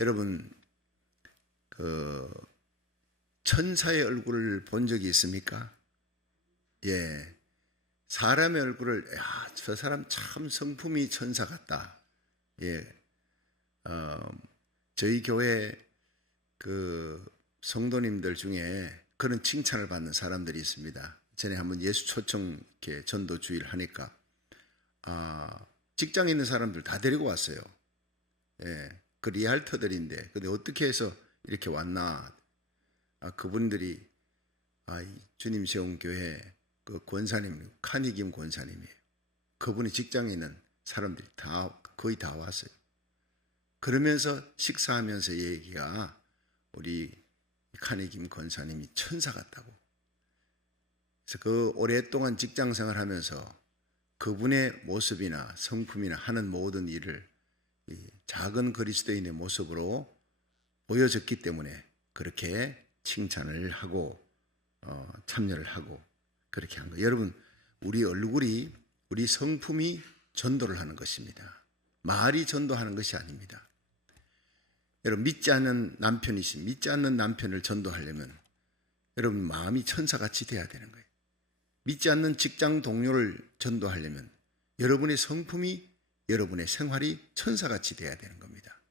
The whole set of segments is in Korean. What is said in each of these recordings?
여러분 천사의 얼굴을 본 적이 있습니까? 예, 사람의 얼굴을 저 사람 참 성품이 천사 같다. 예, 저희 교회 성도님들 중에 그런 칭찬을 받는 사람들이 있습니다. 전에 한번 예수 초청 이렇게 전도 주의를 하니까 직장에 있는 사람들 다 데리고 왔어요. 예, 그 리알터들인데 근데 어떻게 해서 이렇게 왔나? 그분들이 주님 세운 교회 그 권사님 카니김 권사님이에요. 그분이 직장에 있는 사람들이 거의 다 왔어요. 그러면서 식사하면서 얘기가 우리 카니김 권사님이 천사 같다고. 그래서 그 오랫동안 직장 생활하면서 그분의 모습이나 성품이나 하는 모든 일을 작은 그리스도인의 모습으로 보여졌기 때문에 그렇게 칭찬을 하고 참여를 하고 그렇게 한 거예요. 여러분, 우리 얼굴이, 우리 성품이 전도를 하는 것입니다. 말이 전도하는 것이 아닙니다. 여러분, 믿지 않는 남편을 전도하려면 여러분 마음이 천사같이 돼야 되는 거예요. 믿지 않는 직장 동료를 전도하려면 여러분의 성품이, 여러분의 생활이 천사같이 돼야 되는 겁니다.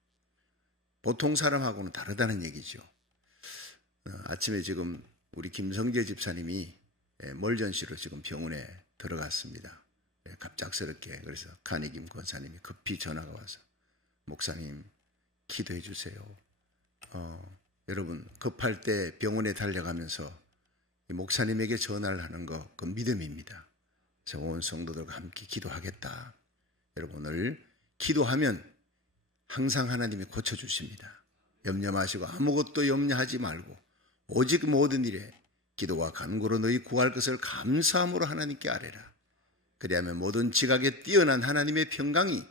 보통 사람하고는 다르다는 얘기죠. 아침에 지금 우리 김성재 집사님이 멀전시로 지금 병원에 들어갔습니다. 갑작스럽게. 그래서 카니김 권사님이 급히 전화가 와서 목사님 기도해 주세요. 여러분 급할 때 병원에 달려가면서 목사님에게 전화를 하는 거 그 믿음입니다. 그래서 온 성도들과 함께 기도하겠다. 여러분 오늘 기도하면 항상 하나님이 고쳐주십니다. 염려 마시고 아무것도 염려하지 말고 오직 모든 일에 기도와 간구로 너희 구할 것을 감사함으로 하나님께 아뢰라. 그리하면 모든 지각에 뛰어난 하나님의 평강이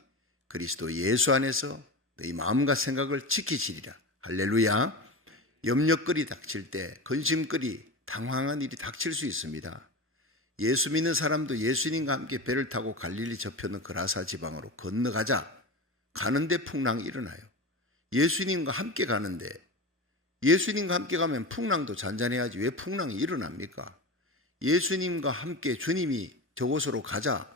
그리스도 예수 안에서 너희 마음과 생각을 지키시리라. 할렐루야. 염려거리 닥칠 때 근심거리 당황한 일이 닥칠 수 있습니다. 예수 믿는 사람도 예수님과 함께 배를 타고 갈릴리 저편의 그라사 지방으로 건너가자. 가는데 풍랑이 일어나요. 예수님과 함께 가는데 예수님과 함께 가면 풍랑도 잔잔해야지 왜 풍랑이 일어납니까? 예수님과 함께 주님이 저곳으로 가자.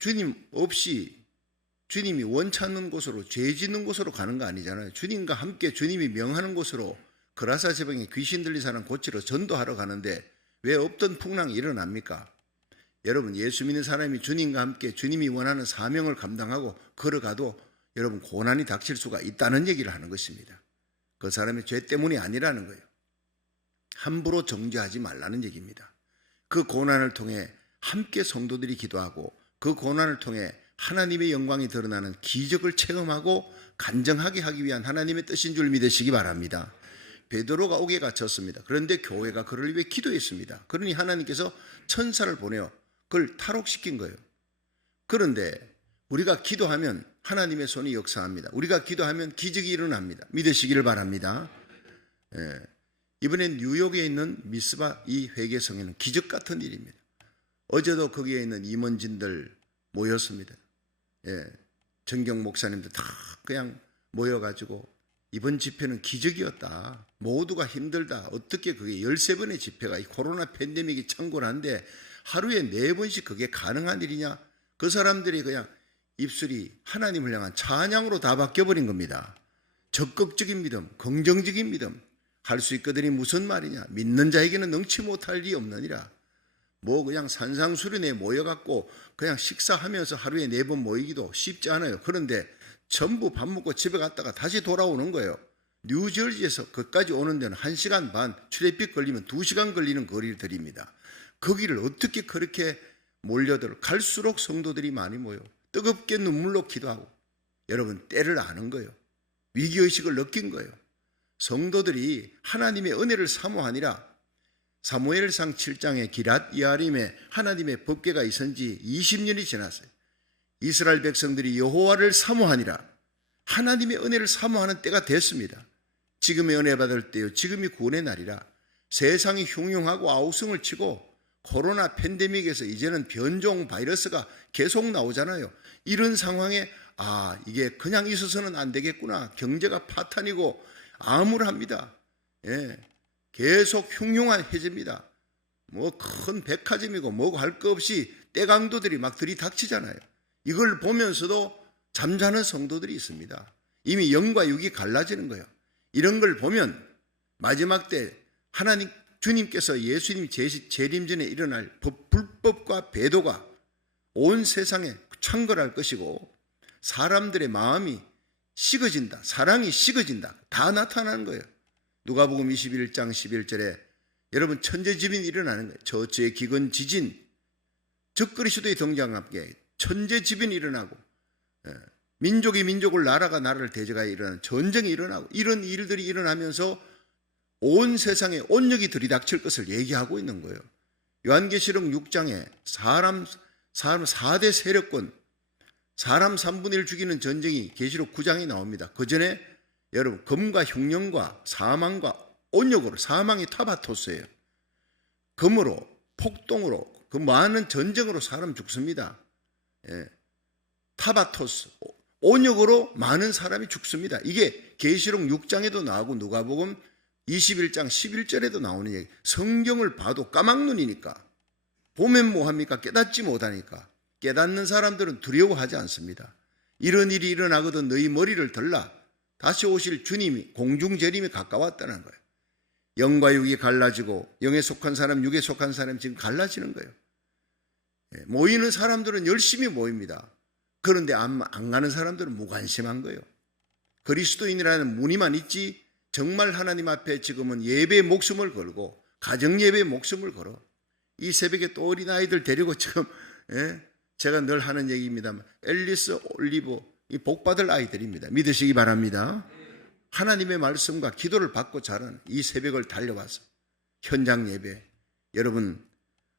주님 없이 주님이 원치 않는 곳으로 죄 짓는 곳으로 가는 거 아니잖아요. 주님과 함께 주님이 명하는 곳으로 그라사 지방에 귀신 들린 사람 고치러 전도하러 가는데 왜 없던 풍랑이 일어납니까? 여러분 예수 믿는 사람이 주님과 함께 주님이 원하는 사명을 감당하고 걸어가도 여러분 고난이 닥칠 수가 있다는 얘기를 하는 것입니다. 그 사람의 죄 때문이 아니라는 거예요. 함부로 정죄하지 말라는 얘기입니다. 그 고난을 통해 함께 성도들이 기도하고 그 고난을 통해 하나님의 영광이 드러나는 기적을 체험하고 간증하게 하기 위한 하나님의 뜻인 줄 믿으시기 바랍니다. 베드로가 옥에 갇혔습니다. 그런데 교회가 그를 위해 기도했습니다. 그러니 하나님께서 천사를 보내어 그걸 탈옥시킨 거예요. 그런데 우리가 기도하면 하나님의 손이 역사합니다. 우리가 기도하면 기적이 일어납니다. 믿으시기를 바랍니다. 이번엔 뉴욕에 있는 미스바 이 회개성에는 기적 같은 일입니다. 어제도 거기에 있는 임원진들 모였습니다. 정경 목사님들 다 그냥 모여가지고 이번 집회는 기적이었다. 모두가 힘들다. 어떻게 그게 13번의 집회가 이 코로나 팬데믹이 창궐한데 하루에 4번씩 그게 가능한 일이냐? 그 사람들이 그냥 입술이 하나님을 향한 찬양으로 다 바뀌어버린 겁니다. 적극적인 믿음, 긍정적인 믿음. 할 수 있거든이 무슨 말이냐? 믿는 자에게는 능치 못할 일이 없느니라. 그냥 산상수련회에 모여갖고 그냥 식사하면서 하루에 4번 모이기도 쉽지 않아요. 그런데 전부 밥 먹고 집에 갔다가 다시 돌아오는 거예요. 뉴저지에서 거기까지 오는 데는 1시간 반, 트래픽 걸리면 2시간 걸리는 거리를 들입니다. 거기를 어떻게 그렇게 몰려들 갈수록 성도들이 많이 모여 뜨겁게 눈물로 기도하고 여러분 때를 아는 거예요. 위기의식을 느낀 거예요. 성도들이 하나님의 은혜를 사모하니라. 사무엘상 7장에 기랏 이아림에 하나님의 법궤가 있은 지 20년이 지났어요. 이스라엘 백성들이 여호와를 사모하니라. 하나님의 은혜를 사모하는 때가 됐습니다. 지금의 은혜 받을 때요. 지금이 구원의 날이라. 세상이 흉흉하고 아우성을 치고 코로나 팬데믹에서 이제는 변종 바이러스가 계속 나오잖아요. 이런 상황에 아, 이게 그냥 있어서는 안 되겠구나. 경제가 파탄이고 암울합니다. 예, 계속 흉흉한 해제입니다. 뭐 큰 백화점이고 뭐고 할 거 없이 떼강도들이 막 들이닥치잖아요. 이걸 보면서도 잠자는 성도들이 있습니다. 이미 영과 육이 갈라지는 거예요. 이런 걸 보면 마지막 때 하나님 주님께서 예수님 재림 전에 일어날 불법과 배도가 온 세상에 창궐할 것이고 사람들의 마음이 식어진다. 사랑이 식어진다. 다 나타나는 거예요. 누가복음 21장 11절에 여러분 천재지변이 일어나는 거예요. 저주의 기근 지진, 적그리스도의 등장과 함께 천재지변이 일어나고 민족이 민족을 나라가 나라를 대적하여 일어나는 전쟁이 일어나고 이런 일들이 일어나면서 온 세상에 온역이 들이닥칠 것을 얘기하고 있는 거예요. 요한계시록 6장에 사람 4대 세력권 사람 3분의 1 죽이는 전쟁이 계시록 9장에 나옵니다. 그 전에 여러분 검과 흉령과 사망과 온역으로 사망이 타바토스예요. 검으로 폭동으로 그 많은 전쟁으로 사람 죽습니다. 예. 타바토스 온역으로 많은 사람이 죽습니다. 이게 계시록 6장에도 나오고 누가복음 21장 11절에도 나오는 얘기. 성경을 봐도 까막눈이니까 보면 뭐합니까? 깨닫지 못하니까. 깨닫는 사람들은 두려워하지 않습니다. 이런 일이 일어나거든 너희 머리를 들라. 다시 오실 주님이 공중재림이 가까웠다는 거예요. 영과 육이 갈라지고 영에 속한 사람, 육에 속한 사람이 지금 갈라지는 거예요. 모이는 사람들은 열심히 모입니다. 그런데 안 가는 사람들은 무관심한 거예요. 그리스도인이라는 무늬만 있지 정말 하나님 앞에 지금은 예배의 목숨을 걸고 가정예배의 목숨을 걸어 이 새벽에 또 어린아이들 데리고 지금 제가 늘 하는 얘기입니다만 앨리스 올리브 이 복받을 아이들입니다. 믿으시기 바랍니다. 하나님의 말씀과 기도를 받고 자란 이 새벽을 달려와서 현장 예배 여러분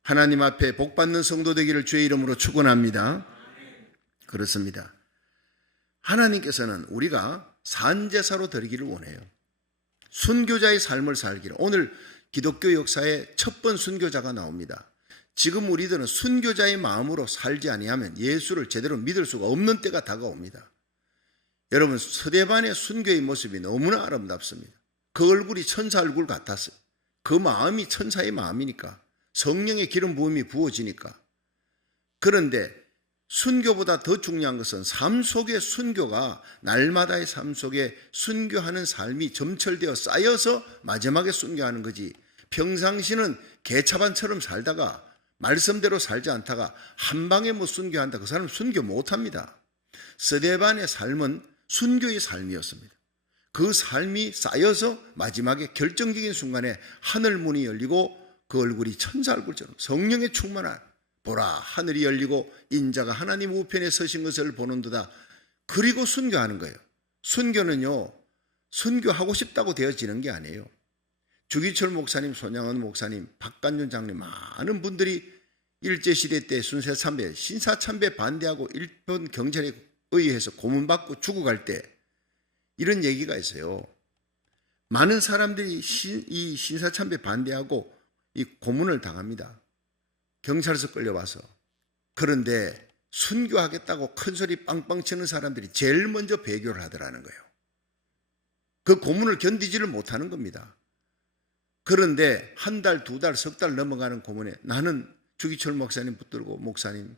하나님 앞에 복받는 성도 되기를 주의 이름으로 축원합니다. 그렇습니다. 하나님께서는 우리가 산제사로 드리기를 원해요. 순교자의 삶을 살기를. 오늘 기독교 역사에 첫 번 순교자가 나옵니다. 지금 우리들은 순교자의 마음으로 살지 아니하면 예수를 제대로 믿을 수가 없는 때가 다가옵니다. 여러분 스데반의 순교의 모습이 너무나 아름답습니다. 그 얼굴이 천사 얼굴 같았어요. 그 마음이 천사의 마음이니까 성령의 기름 부음이 부어지니까. 그런데 순교보다 더 중요한 것은 삶 속의 순교가 날마다의 삶 속에 순교하는 삶이 점철되어 쌓여서 마지막에 순교하는 거지. 평상시는 개차반처럼 살다가 말씀대로 살지 않다가 한 방에 뭐 순교한다. 그 사람은 순교 못합니다. 스데반의 삶은 순교의 삶이었습니다. 그 삶이 쌓여서 마지막에 결정적인 순간에 하늘 문이 열리고 그 얼굴이 천사 얼굴처럼 성령의 충만한 보라 하늘이 열리고 인자가 하나님 우편에 서신 것을 보는도다. 그리고 순교하는 거예요. 순교는요 순교하고 싶다고 되어지는 게 아니에요. 주기철 목사님, 손양원 목사님, 박간준 장님 많은 분들이 일제시대 때 순세참배, 신사참배 반대하고 일본 경찰에 의해서 고문받고 죽어갈 때 이런 얘기가 있어요. 많은 사람들이 이 신사참배 반대하고 이 고문을 당합니다. 경찰서 끌려와서. 그런데 순교하겠다고 큰소리 빵빵 치는 사람들이 제일 먼저 배교를 하더라는 거예요. 그 고문을 견디지를 못하는 겁니다. 그런데 한 달, 두 달, 석 달 넘어가는 고문에 나는 주기철 목사님 붙들고 목사님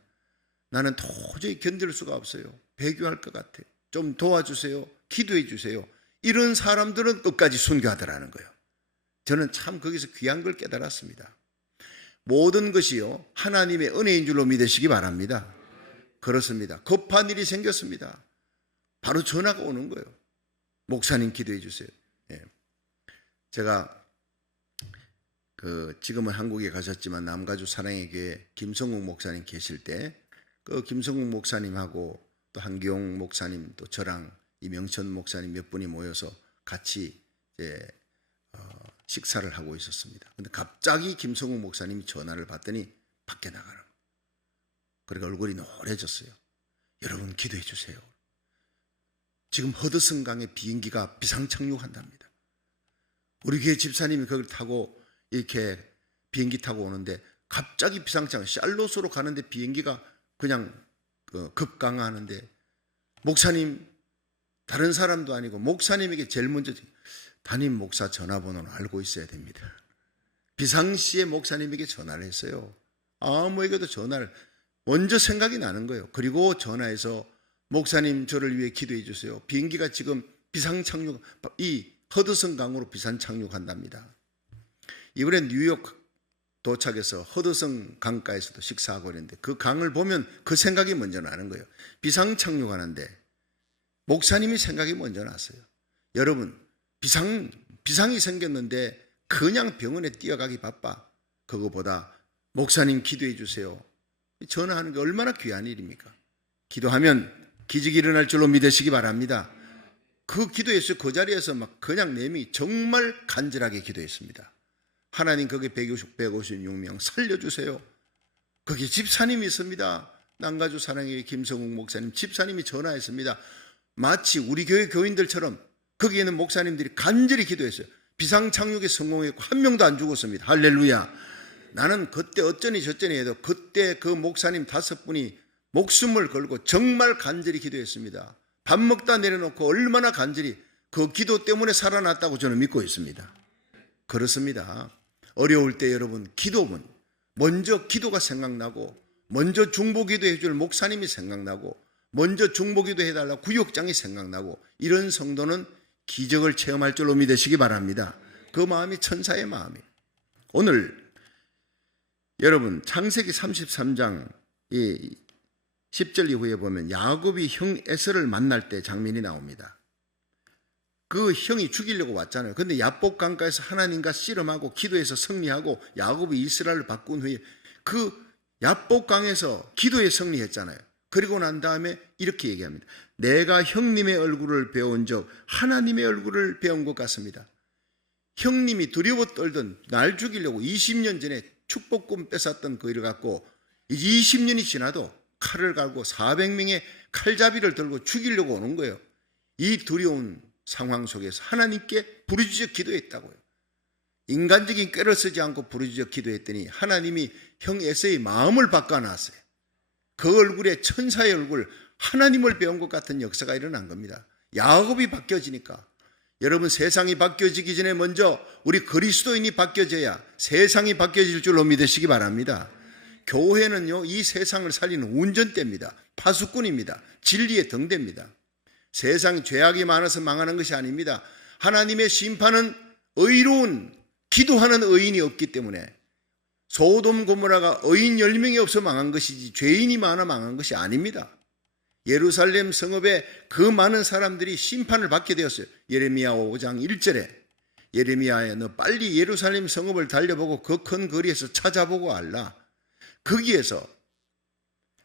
나는 도저히 견딜 수가 없어요. 배교할 것 같아. 좀 도와주세요. 기도해 주세요. 이런 사람들은 끝까지 순교하더라는 거예요. 저는 참 거기서 귀한 걸 깨달았습니다. 모든 것이요 하나님의 은혜인 줄로 믿으시기 바랍니다. 그렇습니다. 급한 일이 생겼습니다. 바로 전화가 오는 거예요. 목사님 기도해 주세요. 제가 지금은 한국에 가셨지만 남가주 사랑의 교회 김성욱 목사님 계실 때 그 김성욱 목사님하고 또 한기용 목사님 또 저랑 이명천 목사님 몇 분이 모여서 같이 이제 식사를 하고 있었습니다. 근데 갑자기 김성욱 목사님이 전화를 받더니 밖에 나가라. 그러니까 얼굴이 노래졌어요. 여러분 기도해 주세요. 지금 허드슨강에 비행기가 비상착륙한답니다. 우리 교회 집사님이 그걸 타고 이렇게 비행기 타고 오는데 갑자기 비상착륙 샬롯으로 가는데 비행기가 그냥 급강하는데 목사님, 다른 사람도 아니고 목사님에게 제일 먼저 담임 목사 전화번호는 알고 있어야 됩니다. 비상시에 목사님에게 전화를 했어요. 아무에게도 전화를 먼저 생각이 나는 거예요. 그리고 전화해서 목사님 저를 위해 기도해 주세요. 비행기가 지금 비상착륙, 이 허드슨 강으로 비상착륙한답니다. 이번에 뉴욕 도착해서 허드슨 강가에서도 식사하고 있는데 그 강을 보면 그 생각이 먼저 나는 거예요. 비상착륙하는데 목사님이 생각이 먼저 났어요. 여러분, 비상이 생겼는데 그냥 병원에 뛰어가기 바빠. 그거보다 목사님 기도해 주세요. 전화하는 게 얼마나 귀한 일입니까? 기도하면 기적이 일어날 줄로 믿으시기 바랍니다. 그 기도했어요. 그 자리에서 막 그냥 내미 정말 간절하게 기도했습니다. 하나님, 거기 156명 살려주세요. 거기 집사님이 있습니다. 남가주 사랑의 김성욱 목사님 집사님이 전화했습니다. 마치 우리 교회 교인들처럼 거기에 있는 목사님들이 간절히 기도했어요. 비상착륙에 성공했고 한 명도 안 죽었습니다. 할렐루야. 나는 그때 어쩌니 저쩌니 해도 그때 그 목사님 5분이 목숨을 걸고 정말 간절히 기도했습니다. 밥 먹다 내려놓고 얼마나 간절히 그 기도 때문에 살아났다고 저는 믿고 있습니다. 그렇습니다. 어려울 때 여러분, 기도문 먼저 기도가 생각나고 먼저 중보기도 해줄 목사님이 생각나고 먼저 중보기도 해달라고 구역장이 생각나고 이런 성도는 기적을 체험할 줄로 믿으시기 바랍니다. 그 마음이 천사의 마음이에요. 오늘 여러분 창세기 33장 10절 이후에 보면 야곱이 형 에서를 만날 때 장면이 나옵니다. 그 형이 죽이려고 왔잖아요. 그런데 야복 강가에서 하나님과 씨름하고 기도해서 승리하고 야곱이 이스라엘을 바꾼 후에 그 야복 강에서 기도에 승리했잖아요. 그리고 난 다음에 이렇게 얘기합니다. 내가 형님의 얼굴을 배운 적 하나님의 얼굴을 배운 것 같습니다. 형님이 두려워 떨던 날 죽이려고 20년 전에 축복금 뺏었던 그 일을 갖고 20년이 지나도 칼을 갈고 400명의 칼잡이를 들고 죽이려고 오는 거예요. 이 두려운 상황 속에서 하나님께 부르짖어 기도했다고요. 인간적인 꾀를 쓰지 않고 부르짖어 기도했더니 하나님이 형 에서의 마음을 바꿔놨어요. 그 얼굴에 천사의 얼굴, 하나님을 배운 것 같은 역사가 일어난 겁니다. 야곱이 바뀌어지니까 여러분, 세상이 바뀌어지기 전에 먼저 우리 그리스도인이 바뀌어져야 세상이 바뀌어질 줄로 믿으시기 바랍니다. 교회는요, 이 세상을 살리는 운전대입니다. 파수꾼입니다. 진리의 등대입니다. 세상이 죄악이 많아서 망하는 것이 아닙니다. 하나님의 심판은 의로운 기도하는 의인이 없기 때문에 소돔 고모라가 의인 10명이 없어 망한 것이지 죄인이 많아 망한 것이 아닙니다. 예루살렘 성읍에 그 많은 사람들이 심판을 받게 되었어요. 예레미야 5장 1절에 예레미야야, 너 빨리 예루살렘 성읍을 달려보고 그 큰 거리에서 찾아보고 알라. 거기에서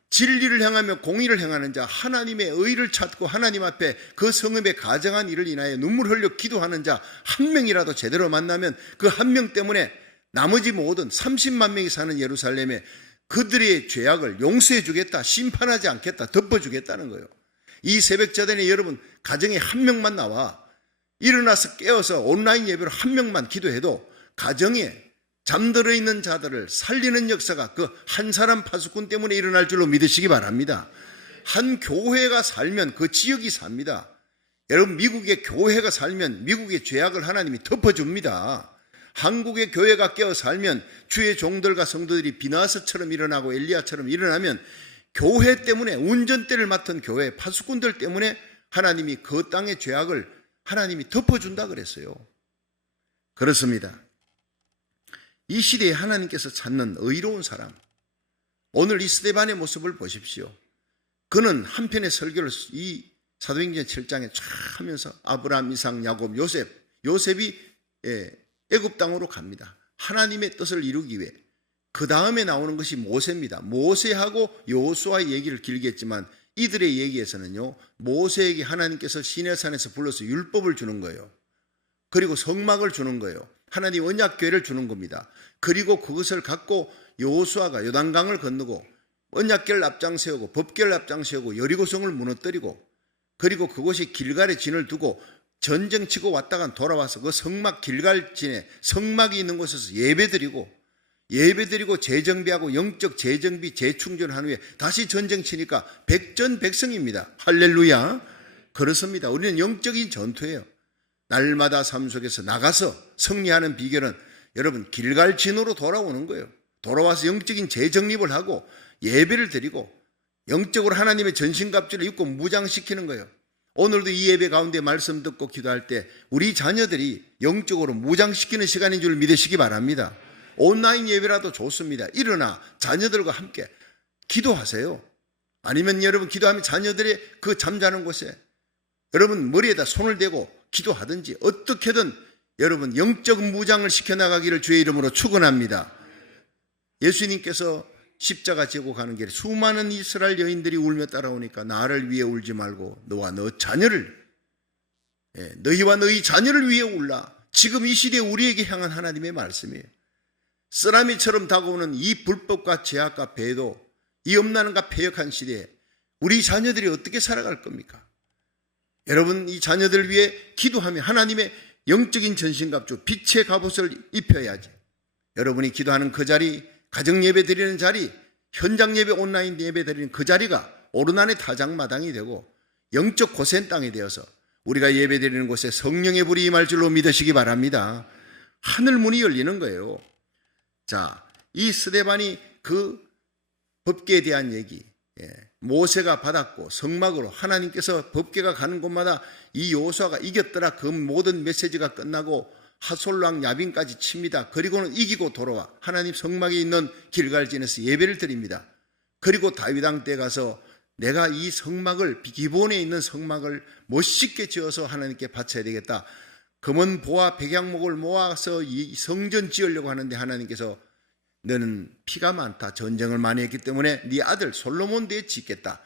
진리를 행하며 공의를 행하는 자, 하나님의 의를 찾고 하나님 앞에 그 성읍에 가정한 일을 인하여 눈물 흘려 기도하는 자 한 명이라도 제대로 만나면 그 한 명 때문에 나머지 모든 30만 명이 사는 예루살렘에 그들의 죄악을 용서해 주겠다, 심판하지 않겠다, 덮어주겠다는 거예요. 이 새벽자단에 여러분 가정에 한 명만 나와 일어나서 깨어서 온라인 예배로 한 명만 기도해도 가정에 잠들어 있는 자들을 살리는 역사가 그 한 사람 파수꾼 때문에 일어날 줄로 믿으시기 바랍니다. 한 교회가 살면 그 지역이 삽니다. 여러분, 미국의 교회가 살면 미국의 죄악을 하나님이 덮어줍니다. 한국의 교회가 깨어 살면 주의 종들과 성도들이 비나스처럼 일어나고 엘리야처럼 일어나면 교회 때문에, 운전대를 맡은 교회 파수꾼들 때문에 하나님이 그 땅의 죄악을 하나님이 덮어준다 그랬어요. 그렇습니다. 이 시대에 하나님께서 찾는 의로운 사람, 오늘 이 스데반의 모습을 보십시오. 그는 한편의 설교를 이 사도행전 7장에 쫙 하면서 아브라함, 이삭, 야곱, 요셉이 애굽 땅으로 갑니다. 하나님의 뜻을 이루기 위해. 그 다음에 나오는 것이 모세입니다. 모세하고 여호수아의 얘기를 길게 했지만 이들의 얘기에서는요, 모세에게 하나님께서 시내산에서 불러서 율법을 주는 거예요. 그리고 성막을 주는 거예요. 하나님 언약궤를 주는 겁니다. 그리고 그것을 갖고 여호수아가 요단강을 건너고 언약궤를 앞장세우고 법궤를 앞장세우고 여리고성을 무너뜨리고, 그리고 그곳이 길갈에 진을 두고 전쟁치고 왔다가 돌아와서 그 성막 길갈진에 성막이 있는 곳에서 예배드리고 예배드리고 재정비하고 영적 재정비 재충전한 후에 다시 전쟁 치니까 백전백승입니다. 할렐루야. 그렇습니다. 우리는 영적인 전투예요. 날마다 삶 속에서 나가서 승리하는 비결은 여러분 길갈 진으로 돌아오는 거예요. 돌아와서 영적인 재정립을 하고 예배를 드리고 영적으로 하나님의 전신갑주를 입고 무장시키는 거예요. 오늘도 이 예배 가운데 말씀 듣고 기도할 때 우리 자녀들이 영적으로 무장시키는 시간인 줄 믿으시기 바랍니다. 온라인 예배라도 좋습니다. 일어나 자녀들과 함께 기도하세요. 아니면 여러분 기도하면 자녀들의 그 잠자는 곳에 여러분 머리에다 손을 대고 기도하든지 어떻게든 여러분 영적 무장을 시켜나가기를 주의 이름으로 축원합니다. 예수님께서 십자가 지고 가는 길에 수많은 이스라엘 여인들이 울며 따라오니까 나를 위해 울지 말고 너와 너 자녀를, 너희와 너희 자녀를 위해 울라. 지금 이 시대에 우리에게 향한 하나님의 말씀이에요. 쓰나미처럼 다가오는 이 불법과 죄악과 배도, 이 엄난과 패역한 시대에 우리 자녀들이 어떻게 살아갈 겁니까? 여러분 이 자녀들 위해 기도하며 하나님의 영적인 전신갑주 빛의 갑옷을 입혀야지. 여러분이 기도하는 그 자리, 가정 예배 드리는 자리, 현장 예배 온라인 예배 드리는 그 자리가 오르난의 타작마당이 되고 영적 고센 땅이 되어서 우리가 예배 드리는 곳에 성령의 불이 임할 줄로 믿으시기 바랍니다. 하늘 문이 열리는 거예요. 자, 이 스데반이 그 법궤에 대한 얘기, 모세가 받았고 성막으로 하나님께서 법궤가 가는 곳마다 이 여호수아가 이겼더라. 그 모든 메시지가 끝나고 하솔랑 야빈까지 칩니다. 그리고는 이기고 돌아와 하나님 성막에 있는 길갈진에서 예배를 드립니다. 그리고 다윗 왕 때 가서 내가 이 성막을, 기본에 있는 성막을 멋있게 지어서 하나님께 바쳐야 되겠다. 금은 보와 백양목을 모아서 이 성전 지으려고 하는데 하나님께서 너는 피가 많다, 전쟁을 많이 했기 때문에 네 아들 솔로몬 대에 짓겠다.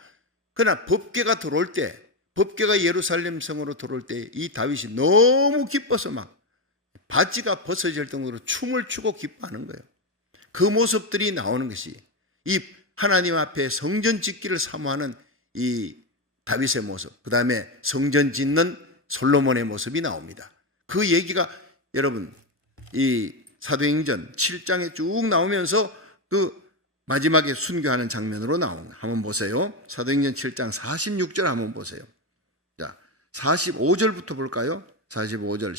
그러나 법궤가 들어올 때, 법궤가 예루살렘 성으로 들어올 때 이 다윗이 너무 기뻐서 막 바지가 벗어질 정도로 춤을 추고 기뻐하는 거예요. 그 모습들이 나오는 것이 이 하나님 앞에 성전 짓기를 사모하는 이 다윗의 모습, 그 다음에 성전 짓는 솔로몬의 모습이 나옵니다. 그 얘기가 여러분 이 사도행전 7장에 쭉 나오면서 그 마지막에 순교하는 장면으로 나옵니다. 한번 보세요. 사도행전 7장 46절 한번 보세요. 자, 45절부터 볼까요? 45절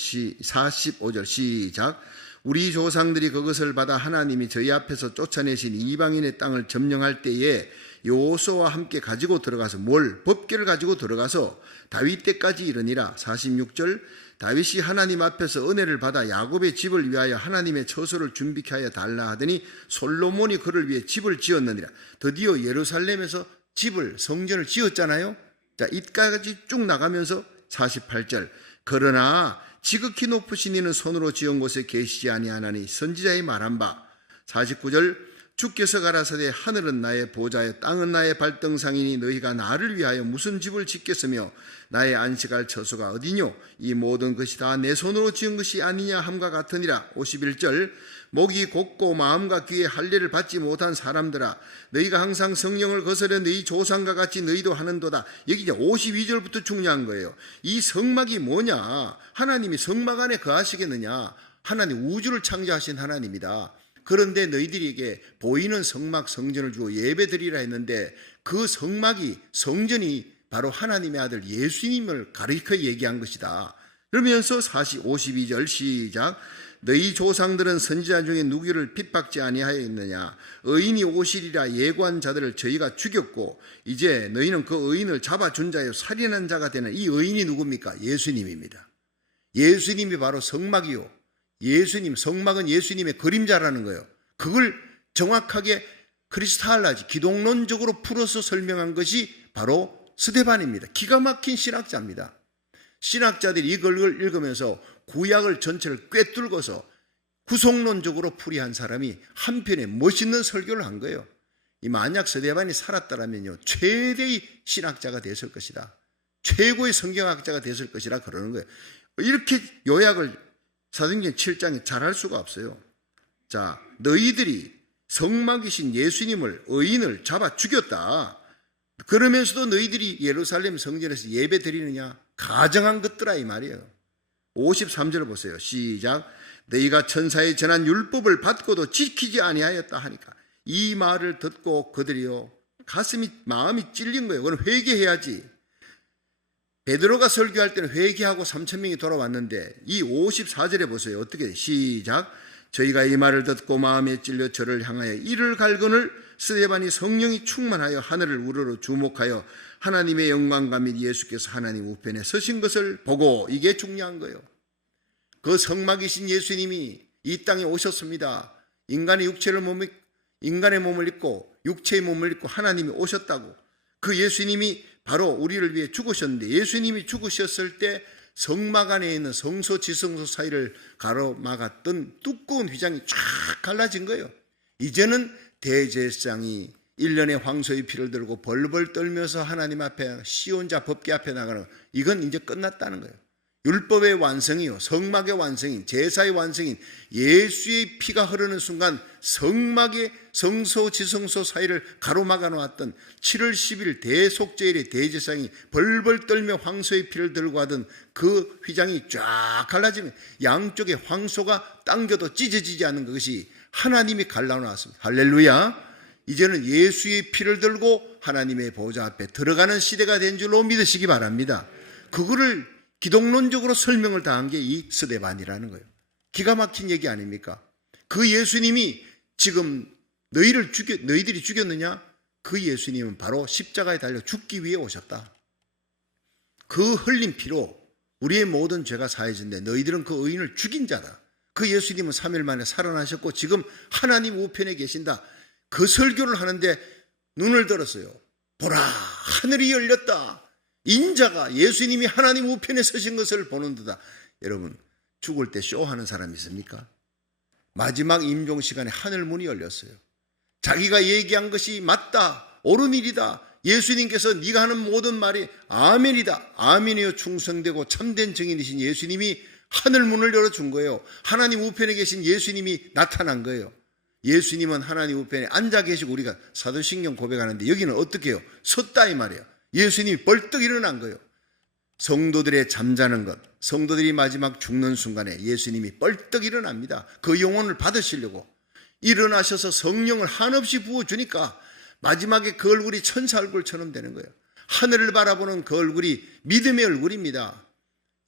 시작. 우리 조상들이 그것을 받아 하나님이 저희 앞에서 쫓아내신 이방인의 땅을 점령할 때에 여호수아와 함께 가지고 들어가서 법궤를 가지고 들어가서 다윗 때까지 이르니라. 46절 다윗이 하나님 앞에서 은혜를 받아 야곱의 집을 위하여 하나님의 처소를 준비케 하여 달라 하더니 솔로몬이 그를 위해 집을 지었느니라. 드디어 예루살렘에서 집을, 성전을 지었잖아요. 자, 이까지 쭉 나가면서 48절 그러나 지극히 높으신 이는 손으로 지은 곳에 계시지 아니하나니 선지자의 말한 바. 49절 주께서 가라사대 하늘은 나의 보좌여 땅은 나의 발등상이니 너희가 나를 위하여 무슨 집을 짓겠으며 나의 안식할 처소가 어디뇨? 이 모든 것이 다 내 손으로 지은 것이 아니냐 함과 같으니라. 51절 목이 곧고 마음과 귀에 할례를 받지 못한 사람들아 너희가 항상 성령을 거스려 너희 조상과 같이 너희도 하는도다. 여기 이제 52절부터 중요한 거예요. 이 성막이 뭐냐? 하나님이 성막 안에 거하시겠느냐? 하나님 우주를 창조하신 하나님이다. 그런데 너희들에게 보이는 성막 성전을 주고 예배드리라 했는데 그 성막이, 성전이 바로 하나님의 아들 예수님을 가리켜 얘기한 것이다. 그러면서 52절 시작. 너희 조상들은 선지자 중에 누구를 핍박지 아니하였느냐? 의인이 오시리라 예고한 자들을 저희가 죽였고 이제 너희는 그 의인을 잡아준 자요 살인한 자가 되는 이 의인이 누굽니까? 예수님입니다. 예수님이 바로 성막이요. 예수님, 성막은 예수님의 그림자라는 거예요. 그걸 정확하게 크리스탈라지, 기독론적으로 풀어서 설명한 것이 바로 스데반입니다. 기가 막힌 신학자입니다. 신학자들이 이걸 읽으면서 구약을 전체를 꿰뚫고서 구속론적으로 풀이한 사람이 한편에 멋있는 설교를 한 거예요. 이 만약 스데반이 살았다면요, 최대의 신학자가 됐을 것이다. 최고의 성경학자가 됐을 것이라 그러는 거예요. 이렇게 요약을 사도행전 7장에 잘할 수가 없어요. 자, 너희들이 성막이신 예수님을, 의인을 잡아 죽였다. 그러면서도 너희들이 예루살렘 성전에서 예배 드리느냐? 가정한 것들아 이 말이에요. 53절 보세요. 시작. 너희가 천사의 전한 율법을 받고도 지키지 아니하였다 하니까, 이 말을 듣고 그들이요 마음이 찔린 거예요. 그건 회개해야지. 베드로가 설교할 때는 회개하고 3,000명이 돌아왔는데 이 54절에 보세요. 어떻게 돼? 시작. 저희가 이 말을 듣고 마음에 찔려 저를 향하여 이를 갈거늘 스데반이 성령이 충만하여 하늘을 우러러 주목하여 하나님의 영광과 및 예수께서 하나님 우편에 서신 것을 보고, 이게 중요한 거예요. 그 성막이신 예수님이 이 땅에 오셨습니다. 인간의 몸을 입고 육체의 몸을 입고 하나님이 오셨다고. 그 예수님이 바로 우리를 위해 죽으셨는데, 예수님이 죽으셨을 때 성막 안에 있는 성소 지성소 사이를 가로막았던 두꺼운 휘장이 쫙 갈라진 거예요. 이제는 대제사장이 1년의 황소의 피를 들고 벌벌 떨면서 하나님 앞에, 시온자 법궤 앞에 나가는, 이건 이제 끝났다는 거예요. 율법의 완성이요, 성막의 완성인, 제사의 완성인 예수의 피가 흐르는 순간 성막의 성소 지성소 사이를 가로막아 놓았던 7월 10일 대속죄일의 대제사장이 벌벌 떨며 황소의 피를 들고 하던 그 휘장이 쫙 갈라지면 양쪽에 황소가 당겨도 찢어지지 않는 것이 하나님이 갈라놓았습니다. 할렐루야. 이제는 예수의 피를 들고 하나님의 보좌 앞에 들어가는 시대가 된 줄로 믿으시기 바랍니다. 그거를 기독론적으로 설명을 당한 게 이 스데반이라는 거예요. 기가 막힌 얘기 아닙니까? 그 예수님이 지금 너희들이 죽였느냐? 그 예수님은 바로 십자가에 달려 죽기 위해 오셨다. 그 흘린 피로 우리의 모든 죄가 사해진데 너희들은 그 의인을 죽인 자다. 그 예수님은 3일 만에 살아나셨고 지금 하나님 우편에 계신다. 그 설교를 하는데 눈을 들었어요. 보라, 하늘이 열렸다. 인자가, 예수님이 하나님 우편에 서신 것을 보는 듯다. 여러분, 죽을 때 쇼하는 사람이 있습니까? 마지막 임종 시간에 하늘 문이 열렸어요. 자기가 얘기한 것이 맞다, 옳은 일이다. 예수님께서 네가 하는 모든 말이 아멘이다. 아멘이요 충성되고 참된 증인이신 예수님이 하늘 문을 열어준 거예요. 하나님 우편에 계신 예수님이 나타난 거예요. 예수님은 하나님 우편에 앉아 계시고 우리가 사도신경 고백하는데 여기는 어떻게 해요? 섰다 이 말이에요. 예수님이 벌떡 일어난 거예요. 성도들의 잠자는 것, 성도들이 마지막 죽는 순간에 예수님이 벌떡 일어납니다. 그 영혼을 받으시려고 일어나셔서 성령을 한없이 부어주니까 마지막에 그 얼굴이 천사 얼굴처럼 되는 거예요. 하늘을 바라보는 그 얼굴이 믿음의 얼굴입니다.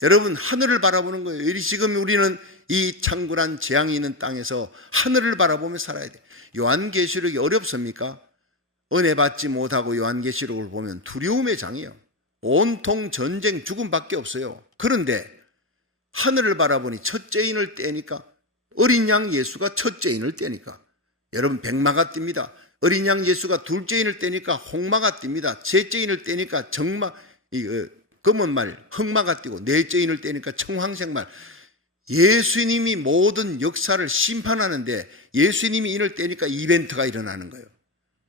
여러분, 하늘을 바라보는 거예요. 지금 우리는 이 창굴한 재앙이 있는 땅에서 하늘을 바라보며 살아야 돼요. 요한계시록이 어렵습니까? 은혜 받지 못하고 요한계시록을 보면 두려움의 장이에요. 온통 전쟁, 죽음밖에 없어요. 그런데 하늘을 바라보니 첫째인을 떼니까, 어린 양 예수가 첫째인을 떼니까 여러분 백마가 띱니다. 어린 양 예수가 둘째인을 떼니까 홍마가 띱니다. 셋째인을 떼니까 검은 말 흑마가 띄고, 넷째인을 떼니까 청황색말. 예수님이 모든 역사를 심판하는데 예수님이 인을 떼니까 이벤트가 일어나는 거예요.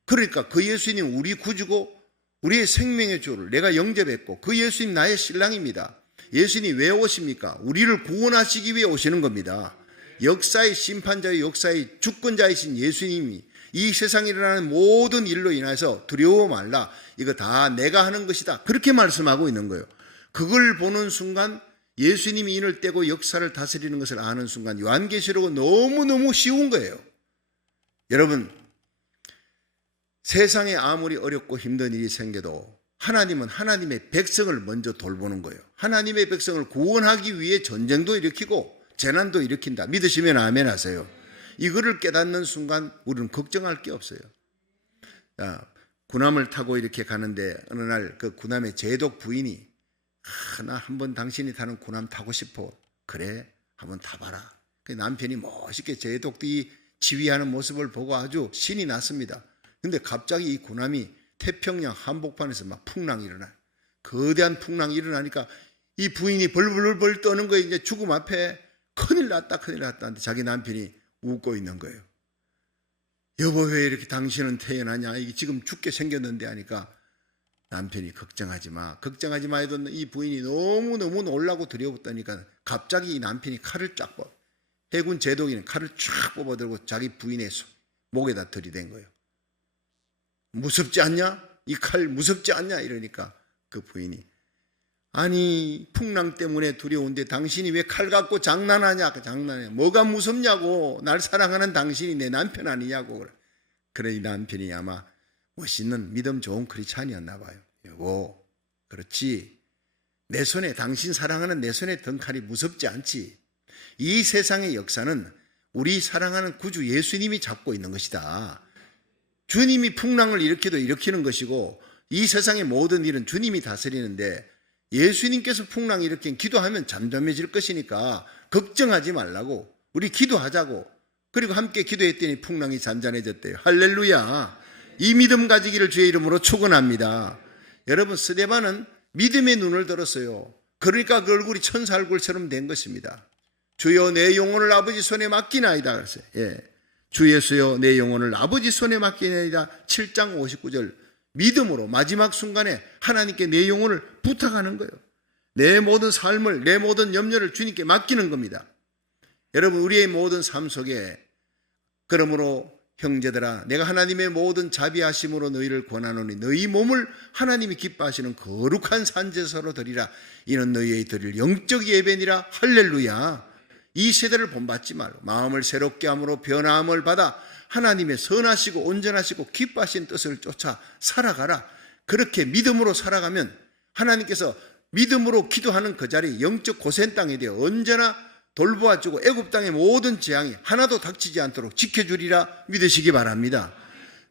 그러니까 그 예수님 우리 구주고 우리의 생명의 주를 내가 영접했고 그 예수님 나의 신랑입니다. 예수님 왜 오십니까? 우리를 구원하시기 위해 오시는 겁니다. 역사의 심판자의 역사의 주권자이신 예수님이 이 세상에 일어나는 모든 일로 인해서 두려워 말라. 이거 다 내가 하는 것이다. 그렇게 말씀하고 있는 거예요. 그걸 보는 순간 예수님이 인을 떼고 역사를 다스리는 것을 아는 순간 요한계시록은 너무너무 쉬운 거예요. 여러분, 세상에 아무리 어렵고 힘든 일이 생겨도 하나님은 하나님의 백성을 먼저 돌보는 거예요. 하나님의 백성을 구원하기 위해 전쟁도 일으키고 재난도 일으킨다. 믿으시면 아멘 하세요. 이거를 깨닫는 순간 우리는 걱정할 게 없어요. 군함을 타고 이렇게 가는데 어느 날 그 군함의 제독 부인이 나 한번 당신이 타는 군함 타고 싶어. 그래, 한번 타봐라. 그 남편이 멋있게 제독이 지휘하는 모습을 보고 아주 신이 났습니다. 근데 갑자기 이 군함이 태평양 한복판에서 막 풍랑이 일어나요. 거대한 풍랑이 일어나니까 이 부인이 벌벌벌 떠는 거예요. 이제 죽음 앞에 큰일 났다 하는데 자기 남편이 웃고 있는 거예요. 여보, 왜 이렇게 당신은 태어나냐? 이게 지금 죽게 생겼는데 하니까 남편이 걱정하지 마 해도 이 부인이 너무너무 놀라고 두려웠다니까 갑자기 이 남편이 칼을 쫙 뽑아, 해군 제독이는 칼을 쫙 뽑아들고 자기 부인의 목에다 들이댄 거예요. 무섭지 않냐? 이 칼 무섭지 않냐? 이러니까 그 부인이 아니 풍랑 때문에 두려운데 당신이 왜 칼 갖고 장난하냐? 장난해. 뭐가 무섭냐고. 날 사랑하는 당신이 내 남편 아니냐고. 그러니 남편이 아마 멋있는 믿음 좋은 크리스찬이었나 봐요. 여보, 그렇지. 내 손에, 당신 사랑하는 내 손에 든 칼이 무섭지 않지. 이 세상의 역사는 우리 사랑하는 구주 예수님이 잡고 있는 것이다. 주님이 풍랑을 일으켜도 일으키는 것이고 이 세상의 모든 일은 주님이 다스리는데 예수님께서 풍랑 일으킨 기도하면 잠잠해질 것이니까 걱정하지 말라고. 우리 기도하자고. 그리고 함께 기도했더니 풍랑이 잔잔해졌대요. 할렐루야. 이 믿음 가지기를 주의 이름으로 축원합니다. 여러분, 스데반은 믿음의 눈을 들었어요. 그러니까 그 얼굴이 천사 얼굴처럼 된 것입니다. 주여 내 영혼을 아버지 손에 맡기나이다 그랬어요. 예. 주 예수여 내 영혼을 아버지 손에 맡기나이다. 7장 59절. 믿음으로 마지막 순간에 하나님께 내 영혼을 부탁하는 거예요. 내 모든 삶을, 내 모든 염려를 주님께 맡기는 겁니다. 여러분, 우리의 모든 삶 속에 그러므로 형제들아, 내가 하나님의 모든 자비하심으로 너희를 권하노니 너희 몸을 하나님이 기뻐하시는 거룩한 산제사로 드리라. 이는 너희의 드릴 영적 예배니라. 할렐루야. 이 세대를 본받지 말고 마음을 새롭게 함으로 변화함을 받아 하나님의 선하시고 온전하시고 기뻐하신 뜻을 쫓아 살아가라. 그렇게 믿음으로 살아가면 하나님께서 믿음으로 기도하는 그 자리 영적 고센 땅에 대해 언제나 돌보아주고 애굽 땅의 모든 재앙이 하나도 닥치지 않도록 지켜주리라 믿으시기 바랍니다.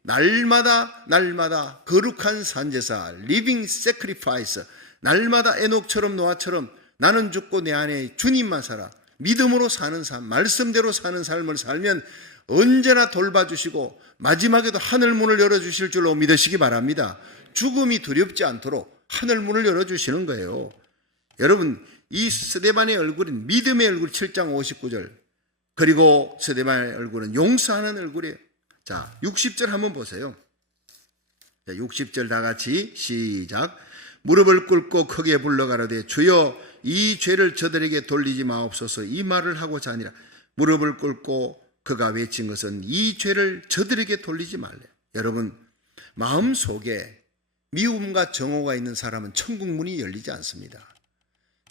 날마다 거룩한 산제사 리빙 세크리파이스, 날마다 에녹처럼 노아처럼 나는 죽고 내 안에 주님만 살아 믿음으로 사는 삶, 말씀대로 사는 삶을 살면 언제나 돌봐주시고 마지막에도 하늘문을 열어주실 줄로 믿으시기 바랍니다. 죽음이 두렵지 않도록 하늘문을 열어주시는 거예요. 여러분, 이 스데반의 얼굴은 믿음의 얼굴 7장 59절, 그리고 스데반의 얼굴은 용서하는 얼굴이에요. 자, 60절 한번 보세요. 자, 60절 다 같이 시작. 무릎을 꿇고 크게 불러가라되 주여 이 죄를 저들에게 돌리지 마옵소서. 이 말을 하고자 하니라. 무릎을 꿇고 그가 외친 것은 이 죄를 저들에게 돌리지 말래. 여러분, 마음속에 미움과 정오가 있는 사람은 천국 문이 열리지 않습니다.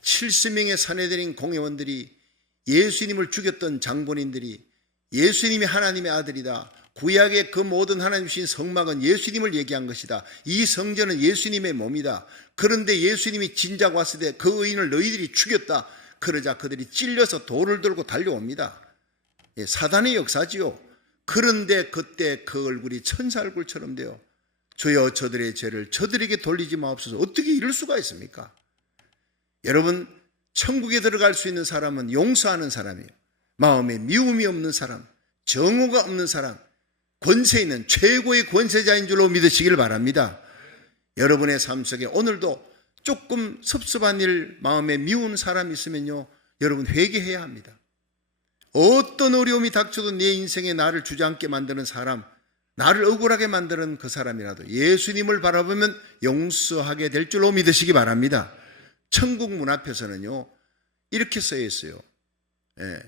70명의 산헤드린 공회원들이, 예수님을 죽였던 장본인들이 예수님이 하나님의 아들이다, 구약의 그 모든 하나님 주신 성막은 예수님을 얘기한 것이다, 이 성전은 예수님의 몸이다, 그런데 예수님이 진작 왔을 때 그 의인을 너희들이 죽였다. 그러자 그들이 찔려서 돌을 들고 달려옵니다. 예, 사단의 역사지요. 그런데 그때 그 얼굴이 천사 얼굴처럼 돼요. 주여 저들의 죄를 저들에게 돌리지 마옵소서. 어떻게 이럴 수가 있습니까? 여러분, 천국에 들어갈 수 있는 사람은 용서하는 사람이에요. 마음에 미움이 없는 사람, 정오가 없는 사람, 권세 있는 최고의 권세자인 줄로 믿으시길 바랍니다. 여러분의 삶 속에 오늘도 조금 섭섭한 일, 마음에 미운 사람이 있으면요, 여러분 회개해야 합니다. 어떤 어려움이 닥쳐도 내 인생에 나를 주저앉게 만드는 사람, 나를 억울하게 만드는 그 사람이라도 예수님을 바라보면 용서하게 될 줄로 믿으시기 바랍니다. 천국 문 앞에서는요, 이렇게 써 있어요. 예.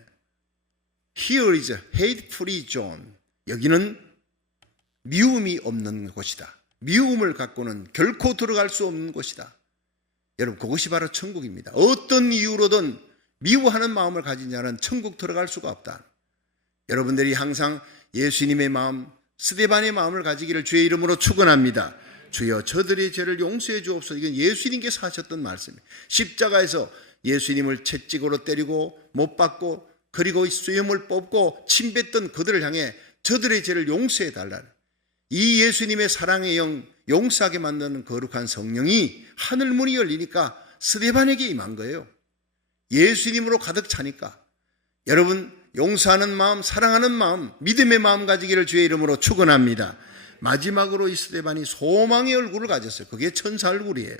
Here is a hate-free zone. 여기는 미움이 없는 곳이다. 미움을 갖고는 결코 들어갈 수 없는 곳이다. 여러분, 그것이 바로 천국입니다. 어떤 이유로든 미워하는 마음을 가진 자는 천국 들어갈 수가 없다. 여러분들이 항상 예수님의 마음, 스데반의 마음을 가지기를 주의 이름으로 축원합니다. 주여 저들의 죄를 용서해 주옵소서. 이건 예수님께서 하셨던 말씀이에요. 십자가에서 예수님을 채찍으로 때리고 못 박고 그리고 수염을 뽑고 침뱉던 그들을 향해 저들의 죄를 용서해 달라. 이 예수님의 사랑의 영, 용서하게 만드는 거룩한 성령이 하늘문이 열리니까 스데반에게 임한 거예요. 예수님으로 가득 차니까. 여러분, 용서하는 마음, 사랑하는 마음, 믿음의 마음 가지기를 주의 이름으로 축원합니다. 마지막으로 이 스데반이 소망의 얼굴을 가졌어요. 그게 천사 얼굴이에요.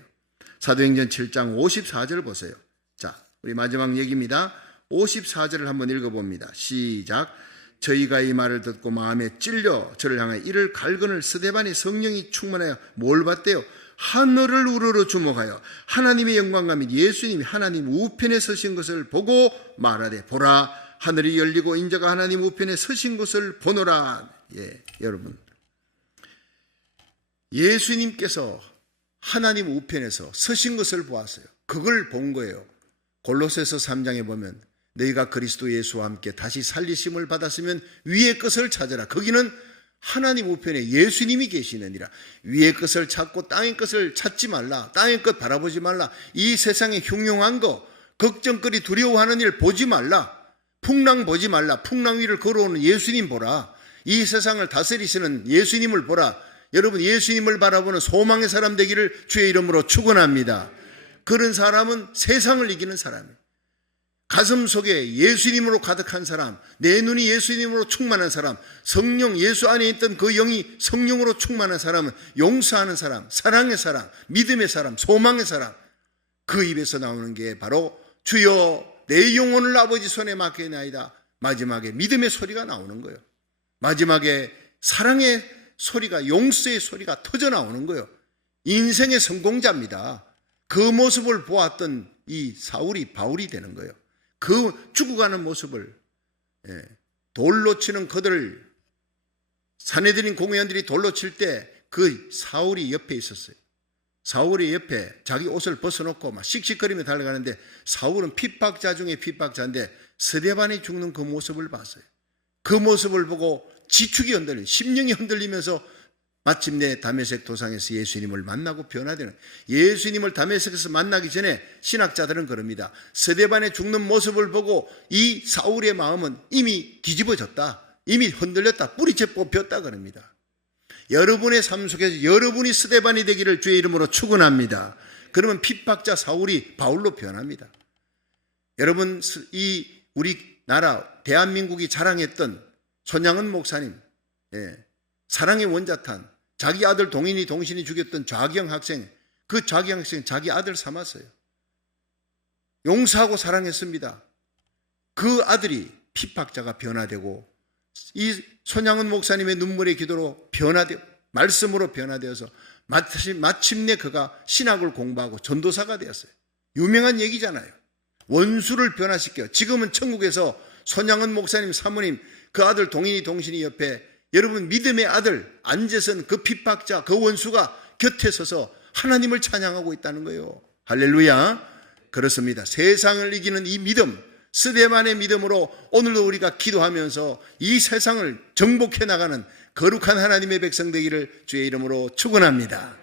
사도행전 7장 54절 보세요. 자, 우리 마지막 얘기입니다. 54절을 한번 읽어봅니다. 시작. 저희가 이 말을 듣고 마음에 찔려 저를 향해 이를 갈거늘 스데반이 성령이 충만하여 뭘 봤대요? 하늘을 우러러 주목하여 하나님의 영광과 및 예수님이 하나님 우편에 서신 것을 보고 말하되 보라 하늘이 열리고 인자가 하나님 우편에 서신 것을 보노라. 예, 여러분, 예수님께서 하나님 우편에서 서신 것을 보았어요. 그걸 본 거예요. 골로새서 3장에 보면 너희가 그리스도 예수와 함께 다시 살리심을 받았으면 위의 것을 찾아라. 거기는 하나님 우편에 예수님이 계시느니라. 위의 것을 찾고 땅의 것을 찾지 말라. 땅의 것 바라보지 말라. 이 세상에 흉흉한 거, 걱정거리 두려워하는 일 보지 말라. 풍랑 보지 말라. 풍랑 위를 걸어오는 예수님 보라. 이 세상을 다스리시는 예수님을 보라. 여러분, 예수님을 바라보는 소망의 사람 되기를 주의 이름으로 축원합니다. 그런 사람은 세상을 이기는 사람이에요. 가슴 속에 예수님으로 가득한 사람, 내 눈이 예수님으로 충만한 사람, 성령 예수 안에 있던 그 영이 성령으로 충만한 사람은 용서하는 사람, 사랑의 사람, 믿음의 사람, 소망의 사람, 그 입에서 나오는 게 바로 주여 내 영혼을 아버지 손에 맡기나이다. 마지막에 믿음의 소리가 나오는 거예요. 마지막에 사랑의 소리가, 용서의 소리가 터져 나오는 거예요. 인생의 성공자입니다. 그 모습을 보았던 이 사울이 바울이 되는 거예요. 그 죽어가는 모습을, 돌로 치는 그들을, 산헤드린 공회원들이 돌로 칠 때 그 사울이 옆에 있었어요. 사울이 옆에 자기 옷을 벗어놓고 막 씩씩거리며 달려가는데, 사울은 핍박자 중에 핍박자인데 스데반이 죽는 그 모습을 봤어요. 그 모습을 보고 지축이 흔들리고 심령이 흔들리면서 마침내 다메섹 도상에서 예수님을 만나고 변화되는, 예수님을 다메섹에서 만나기 전에 신학자들은 그럽니다. 스데반의 죽는 모습을 보고 이 사울의 마음은 이미 뒤집어졌다, 이미 흔들렸다, 뿌리채 뽑혔다 그럽니다. 여러분의 삶 속에서 여러분이 스데반이 되기를 주의 이름으로 축원합니다. 그러면 핍박자 사울이 바울로 변합니다. 여러분, 이 우리나라 대한민국이 자랑했던 손양은 목사님, 사랑의 원자탄, 자기 아들 동인이 동신이 죽였던 좌기영 학생, 그 좌기영 학생 자기 아들 삼았어요. 용서하고 사랑했습니다. 그 아들이 핍박자가 변화되고 이 손양은 목사님의 눈물의 기도로 변화되고 말씀으로 변화되어서 마침내 그가 신학을 공부하고 전도사가 되었어요. 유명한 얘기잖아요. 원수를 변화시켜. 지금은 천국에서 손양은 목사님 사모님 그 아들 동인이 동신이 옆에 여러분 믿음의 아들 안재선 그 핍박자 그 원수가 곁에 서서 하나님을 찬양하고 있다는 거예요. 할렐루야. 그렇습니다. 세상을 이기는 이 믿음, 스데반의 믿음으로 오늘도 우리가 기도하면서 이 세상을 정복해 나가는 거룩한 하나님의 백성 되기를 주의 이름으로 축원합니다.